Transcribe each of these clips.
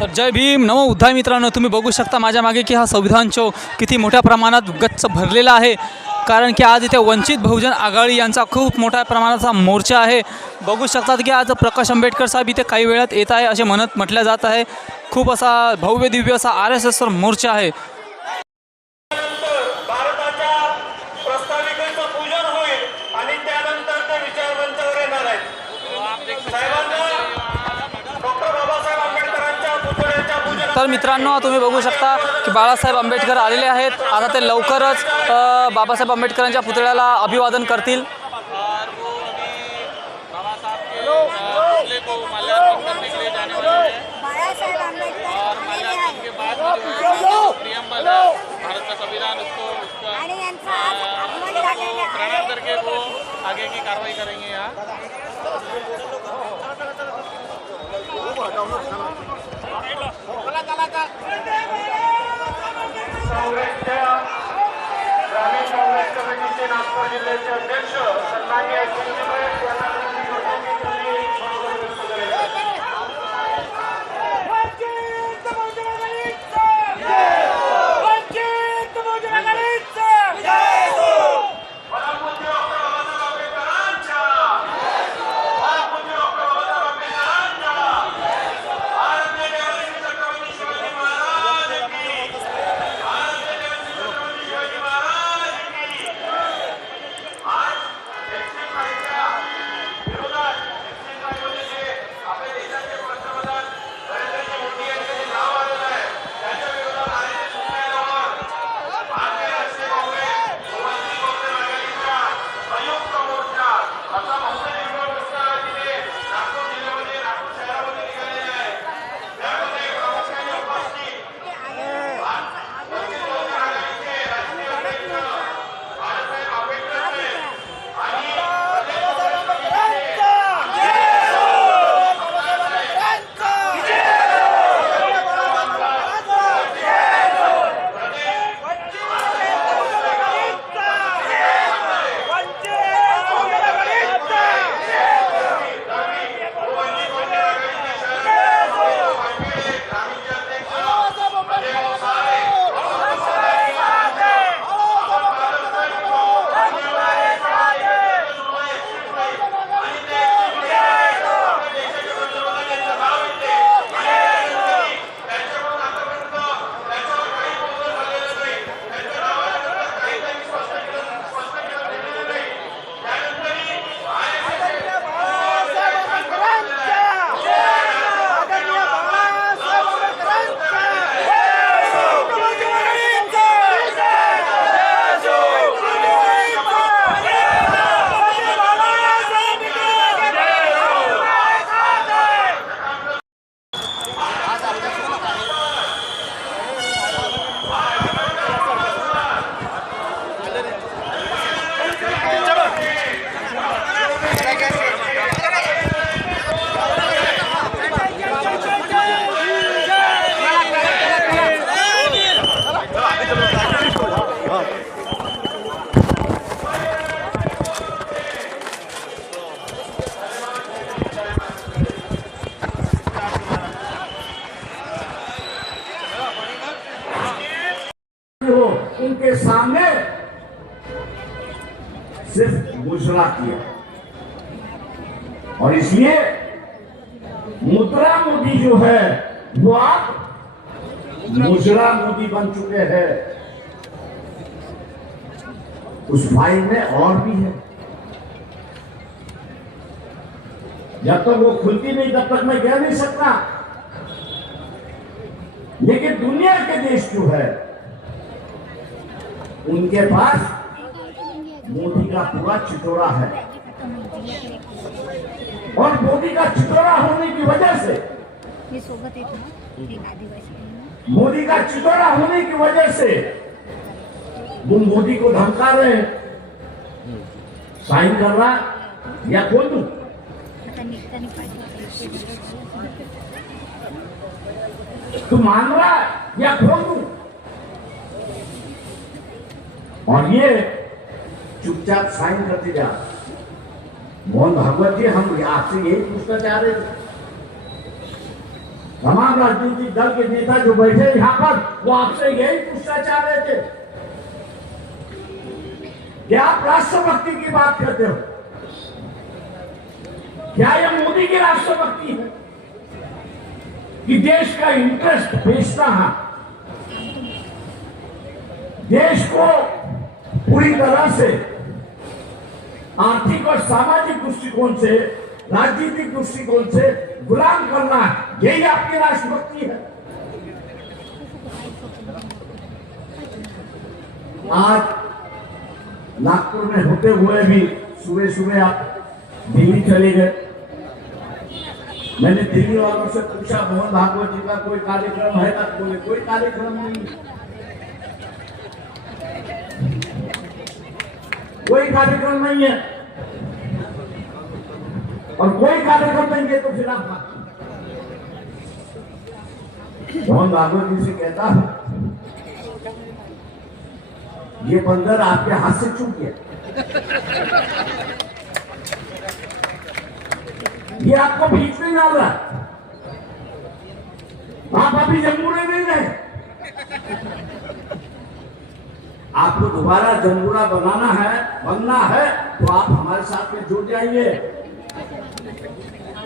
तर जय भीम नमो उद्धाय मित्रांनो, तुम्ही बघू शकता माझ्या मागे की हा संविधान चौक किती मोठ्या प्रमाणात गच्च भरलेला आहे. कारण की आज इथे वंचित बहुजन आघाडी यांचा खूप मोठ्या प्रमाणाचा मोर्चा आहे. बघू शकतात की आज प्रकाश आंबेडकर साहेब इथे काही वेळात येत आहे असे म्हटल्या जात आहे. खूप असा भव्य दिव्य असा RSS मोर्चा आहे. तर मित्रांनो, तुम्ही बघू शकता की बाळासाहेब आंबेडकर आलेले आहेत. आता ते लवकरच बाबासाहेब आंबेडकरांच्या पुतळ्याला अभिवादन करतील. भारत का संविधान उसको प्रणाम करके वो आगे की कार्रवाई करेंगे यहाँ. ग्रामीण काँग्रेस कमिटीचे नागपूर जिल्ह्याचे अध्यक्ष सन्माननीय उनके सामने सिर्फ घोषणा किया और इसलिए मुद्रा मोदी जो है वो आप मुजरा मोदी बन चुके हैं. उस फाइल में और भी है. जब तक वो खुलती नहीं तब तक मैं कह नहीं सकता. लेकिन दुनिया के देश जो है उनके पास मोदी का पूरा चितौरा है और मोदी का चितौरा होने की वजह से मोदी का चितौरा होने की वजह से वो मोदी को धमका रहे हैं. साइन कर रहा या खोल दूं? तू मान रहा या खोल दूं? और ये चुपचाप साइन करते जा. मोहन भागवत जी, हम आपसे यही पूछना चाह रहे थे. तमाम राजनीतिक दल के नेता जो बैठे यहाँ पर वो आपसे यही पूछना चाह रहे थे कि आप राष्ट्रभक्ति की बात करते हो, क्या यह मोदी की राष्ट्रभक्ति है कि देश का इंटरेस्ट बेचना है, देश को पूरी तरह से आर्थिक और सामाजिक दृष्टिकोण से, राजनीतिक दृष्टिकोण से गुलाम करना है, यही आपकी राष्ट्रभक्ति है? आज नागपुर में होते हुए भी सुबह सुबह आप दिल्ली चले गए। मैंने दिल्ली वालों से पूछा मोहन भागवत जी का कोई कार्यक्रम है? बोले कोई कार्यक्रम नहीं, कोई कार्यक्रम नहीं है। और कोई कार्यक्रम नहीं है तो फिर आप मोहन भागवत जी से कहता हूं ये बंदर आपके हाथ से चूक गया, ये आपको बीच में डाल रहा, आप अभी जम्मूरे नहीं रहे, आपको दोबारा जम्मूरा बनना है तो आप हमारे साथ में जुड़ जाइए।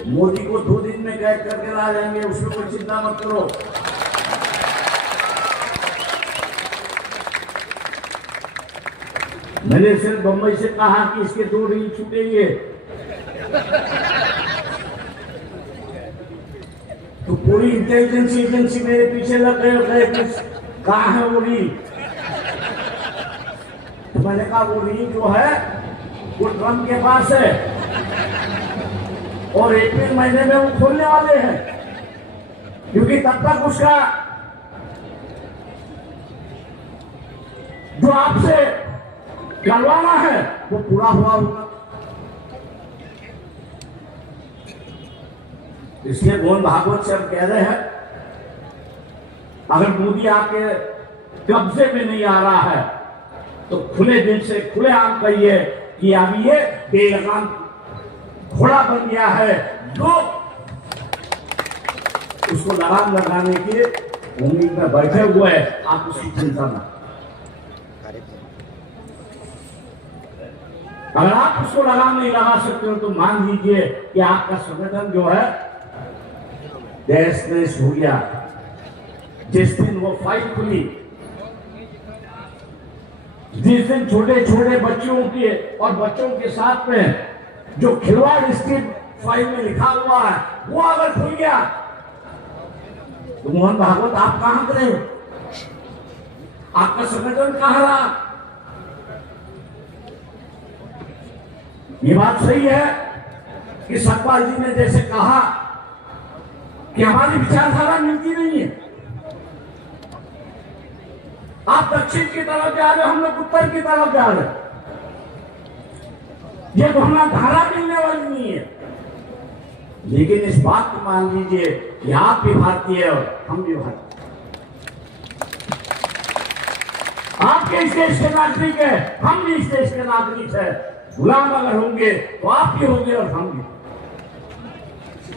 मोदी को 2 दिन में कैद करके ला जाएंगे, उसमें कोई चिंता मत करो। मैंने सिर्फ बंबई से कहा कि इसके 2 रील छूटेंगे तो पूरी इंटेलिजेंस एजेंसी मेरे पीछे लग गए कहाँ है वो रील। तो मैंने कहा वो रील जो है वो ट्रम्प के पास है और अप्रैल महीने में वो खोलने वाले हैं, क्योंकि तब तक उसका जो आपसे करवाना है वो पूरा हुआ होगा। इसलिए मोहन भागवत से हम कह रहे हैं अगर मोदी आपके कब्जे में नहीं आ रहा है तो खुले दिल से खुले आम कहिए कि अब ये बेलगाम घोड़ा बन गया है, लोग उसको लगाम लगाने की उम्मीद में बैठे हुए हैं। आप उसकी चिंता न, अगर आप उसको लगाम नहीं लगा सकते हो तो मान लीजिए कि आपका संगठन जो है देश देश हो गया। जिस दिन वो फाइल खुली, जिस दिन छोटे छोटे बच्चों के और बच्चों के साथ में जो खिलवाड़ स्थित फाइल में लिखा हुआ है वो अगर खुल गया तो मोहन भागवत आप कहां गए? आपका संगठन कहां रहा? ये बात सही है कि सतपाल जी ने जैसे कहा कि हमारी विचारधारा मिलती नहीं है, आप दक्षिण की तरफ जा रहे, हम लोग उत्तर की तरफ जा रहे, ये दोनों धारा मिलने वाली नहीं है। लेकिन इस बात को मान लीजिए कि आप भी भारतीय और हम भी भारतीय, आपके इस देश के नागरिक है, हम भी इस देश के नागरिक है। गुलाम अगर होंगे तो आप भी होंगे और हम भी।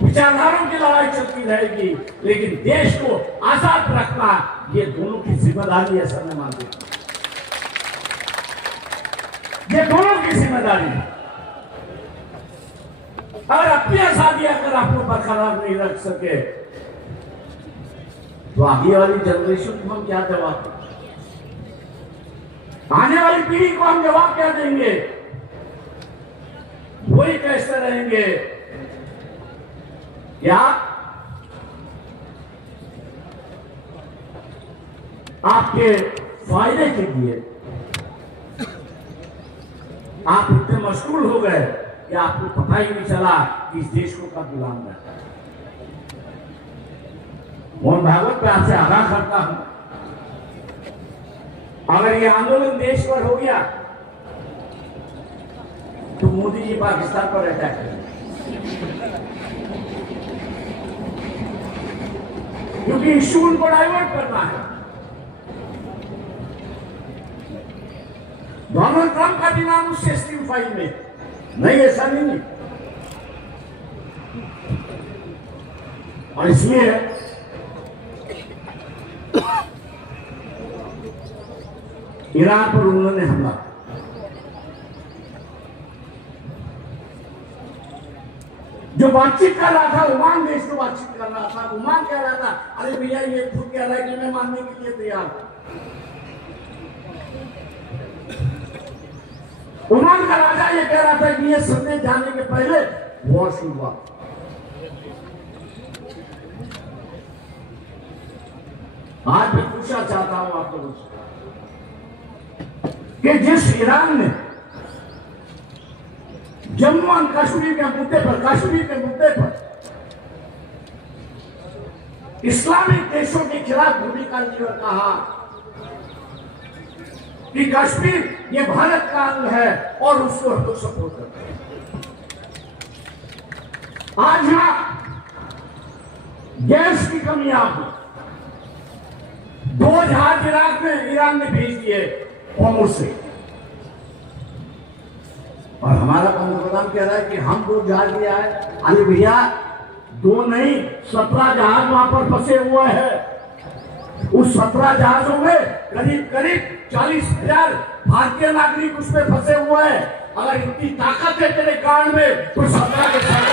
विचारधारों की लड़ाई चलती रहेगी, लेकिन देश को आजाद रखना ये दोनों की जिम्मेदारी है। सर मैं मानती हूं ये दोनों की जिम्मेदारी है। अगर अपनी आजादी अगर आप लोग बरकरार नहीं रख सके तो आगे वाली जनरेशन को हम क्या जवाब दें? आने वाली पीढ़ी को हम जवाब क्या देंगे? वही कैसे रहेंगे? क्या आपके फायदे के लिए आप इतने मशगूल हो गए कि आपको पता ही नहीं चला कि इस देश को कब गुलाम रखा। मोहन भागवत पे आपसे आगाह करता हूं, अगर ये आंदोलन देश पर हो गया तो मोदी जी पाकिस्तान पर अटैक करेंगे, क्योंकि इश्यू उनको डाइवर्ट करना है। डोनाल्ड ट्रंप का भी नाम उस स्टीम फाइल में नहीं, ऐसा नहीं। और इसलिए ईरान पर उन्होंने हमला किया। जो बातचीत कर रहा था ओमान देश को बातचीत कर रहा था, ओमान कह रहा था अरे भैया ये खुद कह रहा है कि मैं मानने के लिए तैयार हूं। ओमान का राजा ये कह रहा था कि ये संदेश जाने के पहले वॉर शुरू हुआ। आज मैं पूछना चाहता हूं आप लोगों से कि जिस ईरान ने जम्मू और कश्मीर के मुद्दे पर इस्लामिक देशों के खिलाफ भूमिका ली और कहा कि कश्मीर ये भारत का अंग है और उसको हम लोग सपोर्ट करते हैं, आज यहां गैस की कमी आपको 2 जहाज इराक में ईरान ने भेज दिए होमस से, और हमारा पंतप्रधान कह रहा है कि हम 2 जहाज लिया है। अरे भैया 2 नहीं 17 जहाज वहां पर फंसे हुए हैं। उस 17 जहाजों में करीब 40,000 भारतीय नागरिक उसमें फंसे हुए हैं। अगर इतनी ताकत है तेरे गांड में तो 17 के 17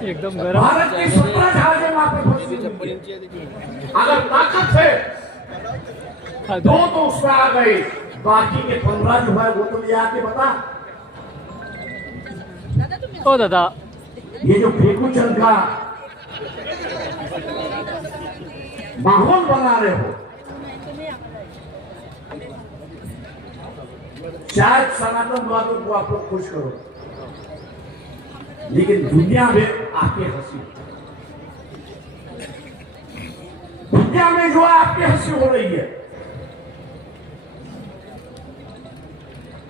एकदम गरम भारत की 17 जहाजें वहां पर फंसी हुई हैं। अगर ताकत है 2 तो उसमें आ गए, बाकी के 15 जो है वो तो ले आके बता। ओ दादा ये जो फेंकू चंद का माहौल बना रहे हो, शायद सनातनवादियों को आप लोग खुश करो, लेकिन दुनिया में आपकी हंसी, दुनिया में जो आपकी हंसी हो रही है।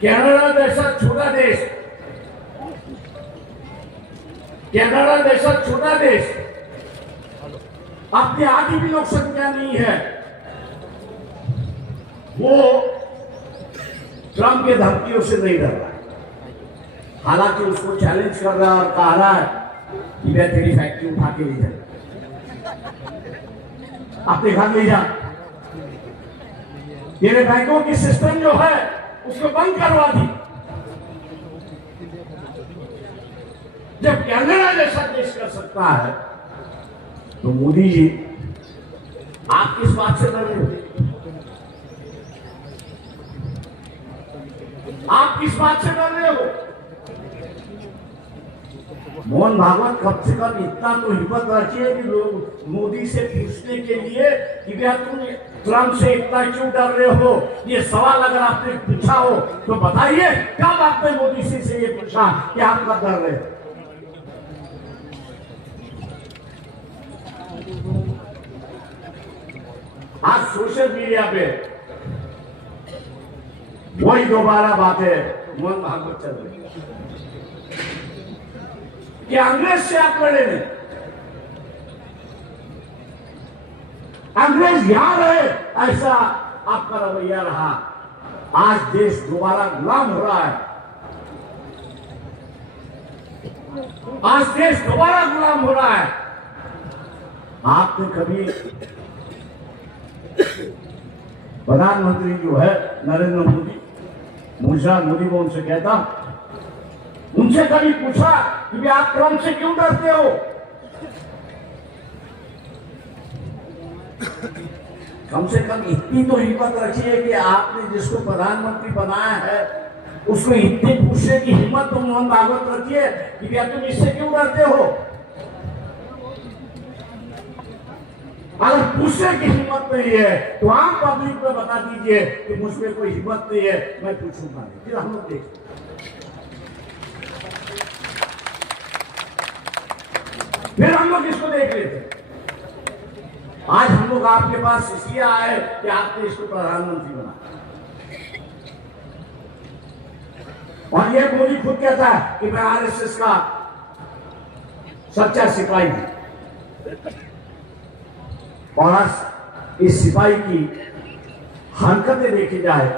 कनाडा जैसा छोटा देश, कनाडा जैसा छोटा देश अपनी आधी भी लोक संख्या नहीं है, वो ट्रंप के धमकियों से नहीं डर रहा है। हालांकि उसको चैलेंज कर रहा है और कह रहा है कि मैं तेरी फैक्ट्री उठा के ले जा, अपने घर ले जा, तेरे बैंकों की सिस्टम जो है उसको बंद करवा दी। जब कनाडा जैसा देश कर सकता है तो मोदी जी आप किस बात से डर रहे हो? आप किस बात से डर रहे हो? मोहन भागवत कम से कम इतना तो हिम्मत रखिए कि लोग मोदी से पूछने के लिए कि भैया तुम ट्रंप से इतना क्यों डर रहे हो, ये सवाल अगर आपने पूछा हो तो बताइए कब आपने मोदी से ये पूछा कि आप कब डर रहे हो? आज सोशल मीडिया पे वही दोबारा बातें मोहन भागवत चल रही है कि अंग्रेज से आप लड़े नहीं, अंग्रेज यहां रहे, ऐसा आपका रवैया रहा। आज देश दोबारा गुलाम हो रहा है, आज देश दोबारा गुलाम हो रहा है। आपने कभी प्रधानमंत्री जो है नरेंद्र मोदी, मुझे मोदी को उनसे कहता, उनसे कभी पूछा कि आप ट्रंप से क्यों डरते हो? कम से कम इतनी तो हिम्मत रखिए कि आपने जिसको प्रधानमंत्री बनाया है उसको इतनी पूछने की हिम्मत तो मोहन भागवत रखिए कि भैया तुम इससे क्यों डरते हो? अगर पूछने की हिम्मत नहीं है तो आम पब्लिक को बता दीजिए कि मुझमें कोई हिम्मत नहीं है, मैं पूछूंगा नहीं। फिर हम लोग देखते, फिर हम लोग इसको देख लेते। आज हम लोग आपके पास इसलिए आए कि आपने इसको प्रधानमंत्री बना, और ये मोदी खुद कहता है कि मैं आरएसएस का सच्चा सिपाही हूं। और इस सिपाही की हरकतें देखी जाए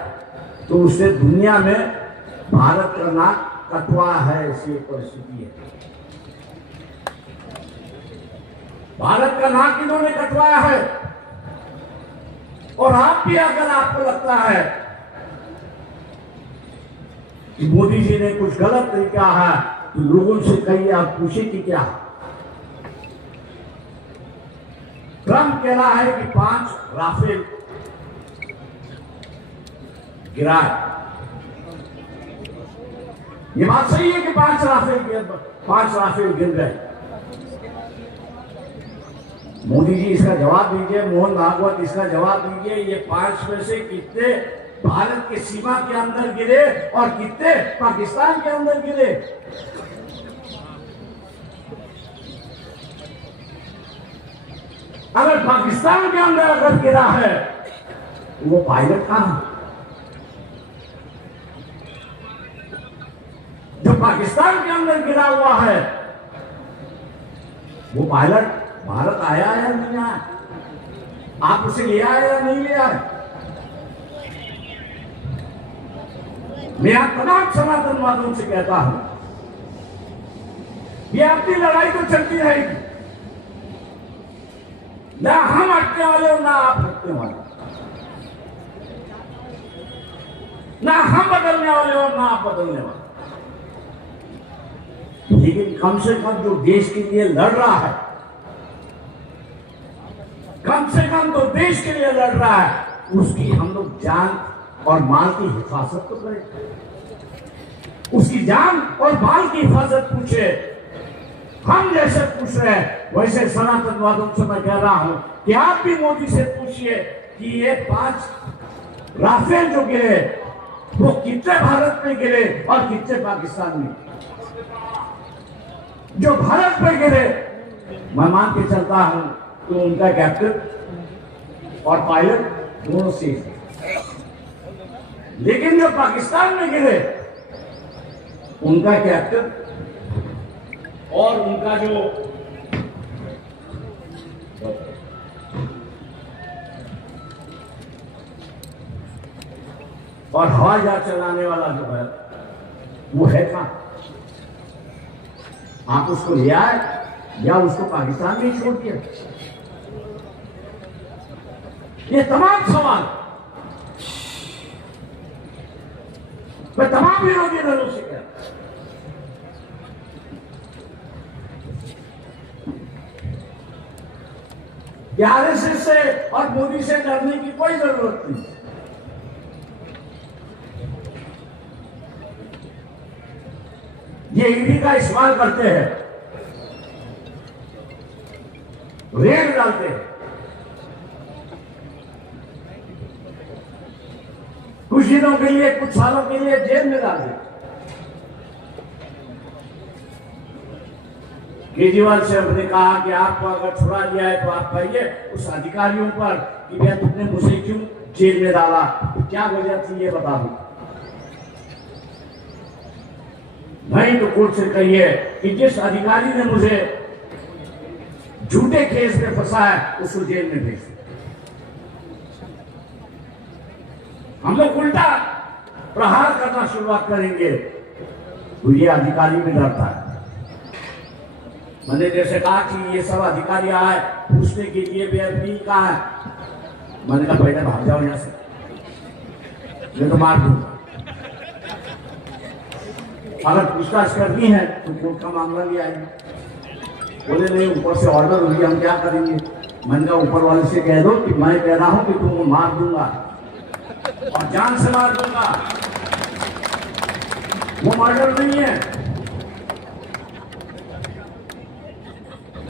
तो उससे दुनिया में भारत का नाक कटवा है, ऐसी एक परिस्थिति है। भारत का नाक इन्होंने कटवाया है। और आप भी, अगर आपको लगता है कि मोदी जी ने कुछ गलत तरीका है तो लोगों से कहिए, आप पूछे कि क्या ट्रंप कह रहा है कि 5 राफेल गिराए। ये बात सही है कि 5 राफेल गिर गए। मोदी जी इसका जवाब दीजिए, मोहन भागवत इसका जवाब दीजिए, ये 5 में से कितने भारत की सीमा के अंदर गिरे और कितने पाकिस्तान के अंदर गिरे? अगर पाकिस्तान के अंदर अगर गिरा है तो वो पायलट कहां है? जो पाकिस्तान के अंदर गिरा हुआ है वो पायलट भारत आया या नहीं आया? आप उसे ले आए या नहीं ले आए? मैं आप तमाम सनातनवादियों से कहता हूं, ये अपनी लड़ाई तो चलती रहेगी, ना हम हटने वाले और ना आप हटने वाले, ना हम बदलने वाले और ना आप बदलने वाले। लेकिन कम से कम जो देश के लिए लड़ रहा है, कम से कम तो देश के लिए लड़ रहा है, उसकी हम लोग जान और माल की हिफाजत तो करें। उसकी जान और माल की हिफाजत पूछे, हम जैसे पूछ रहे हैं वैसे सनातनवादियों से मैं कह रहा हूं कि आप भी मोदी से पूछिए कि ये 5 राफेल जो गिरे वो कितने भारत में गिरे और कितने पाकिस्तान में? जो भारत में गिरे मैं मान के चलता हूं तो उनका कैप्टन और पायलट दोनों सेफ है। लेकिन जो पाकिस्तान में गिरे उनका कैप्टन और उनका जो और हवाई जहाज चलाने वाला जो है वो है कहां? आप उसको ले आए या उसको पाकिस्तान में छोड़ दिया? ये तमाम सवाल मैं तमाम विरोधी दलों से कहता हूं। आरएसएस से और मोदी से डरने की कोई जरूरत नहीं। ये ईडी का इस्तेमाल करते हैं, रेड डालते हैं, कुछ दिनों के लिए, कुछ सालों के लिए जेल में डाल देते। केजरीवाल से हमने कहा कि आपको अगर छुड़ा दिया है तो आप कहिए उस अधिकारियों पर कि भैया तुमने मुझे क्यों जेल में डाला, क्या वजह थी ये बता दो। नहीं तो कोर्ट से कहिए कि जिस अधिकारी ने मुझे झूठे केस में फंसाया उसको जेल में भेज दो। हम लोग उल्टा प्रहार करना शुरुआत करेंगे तो ये अधिकारी भी डरता है। मैंने जैसे कहा कि ये सब अधिकारी आए पूछने के लिए भी अपील कहा है, मैंने कहा पहले भाग जाओ यहां से, मैं तो मार दूंगा। अगर पूछताछ करनी है तो कोर्ट का मामला भी आएगा। बोले नहीं, ऊपर से ऑर्डर हुई, हम क्या करेंगे? मैंने कहा ऊपर वाले से कह दो कि मैं कह रहा हूं कि तुमको मार दूंगा और जान से मार दूंगा। वो मर्डर नहीं है।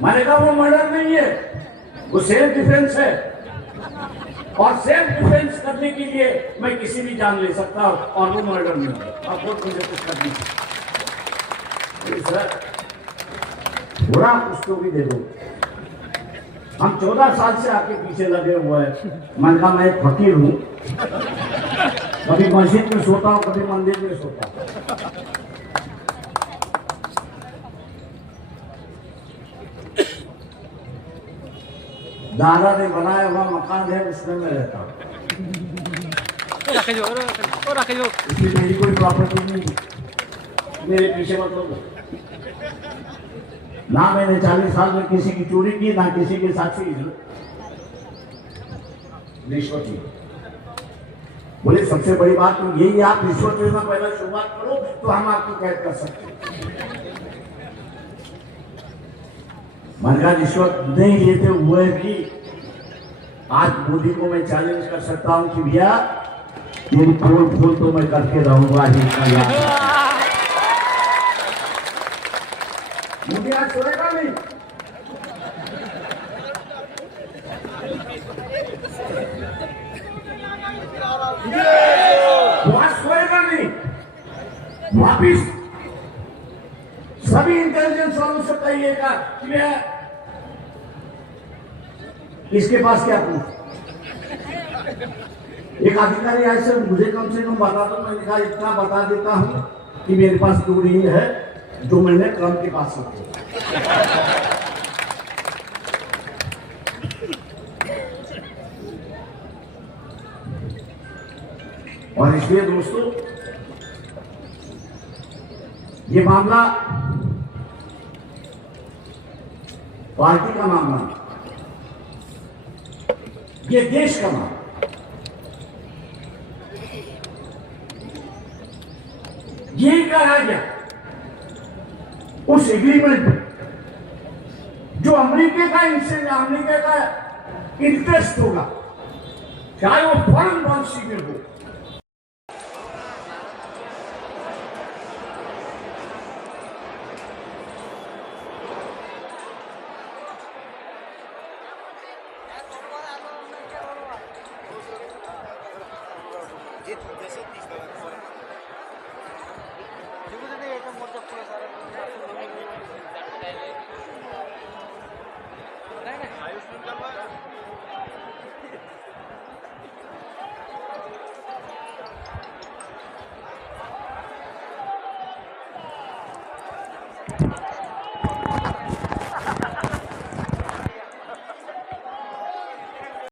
मैंने कहा वो मर्डर नहीं है, वो सेल्फ डिफेंस है। और सेल्फ डिफेंस करने के लिए मैं किसी भी जान ले सकता हूं और वो मर्डर नहीं है। अब कोर्ट मुझे कुछ करनी सर, थोड़ा उसको भी दे दो। हम 14 साल से आपके पीछे लगे हुए हैं। मैंने कहा मैं एक फकीर हूं, कभी मस्जिद में सोता हूं, कभी मंदिर में सोता हूं। दादा ने बनाया हुआ मकान है, उसमें मैं रहता हूँ। इसलिए मेरी कोई प्रॉपर्टी नहीं, मेरे पीछे मत लोगो। ना मैंने 40 साल में किसी की चोरी की, ना किसी के साक्षी रिश्वत ली। बोले सबसे बड़ी बात तो यही, आप रिश्वत लेना पहला शुरुआत करो तो हम आपको कैद कर सकते हैं। मैंने रिश्वत नहीं लेते हुए भी आज मोदी को मैं चैलेंज कर सकता हूं कि भैया तेरी पोल फूल तो मैं करके रहूंगा ही। मोदी आज छोड़ेगा नहीं, आज छोड़ेगा नहीं। वापिस सभी इंटेलिजेंस वालों से कहिएगा कि इसके पास क्या प्रूफ। एक अधिकारी ऐसे मुझे कम से कम बता दो, मैंने कहा इतना बता देता हूं कि मेरे पास 2 रील है जो मैंने ट्रम्प के पास रखी। और इसलिए दोस्तों ये मामला पार्टी का मामला, ये देश का मामला। यही कहा गया उस एग्रीमेंट में जो अमेरिका का इंटरेस्ट होगा, चाहे वो फॉरेन पॉलिसी में हो।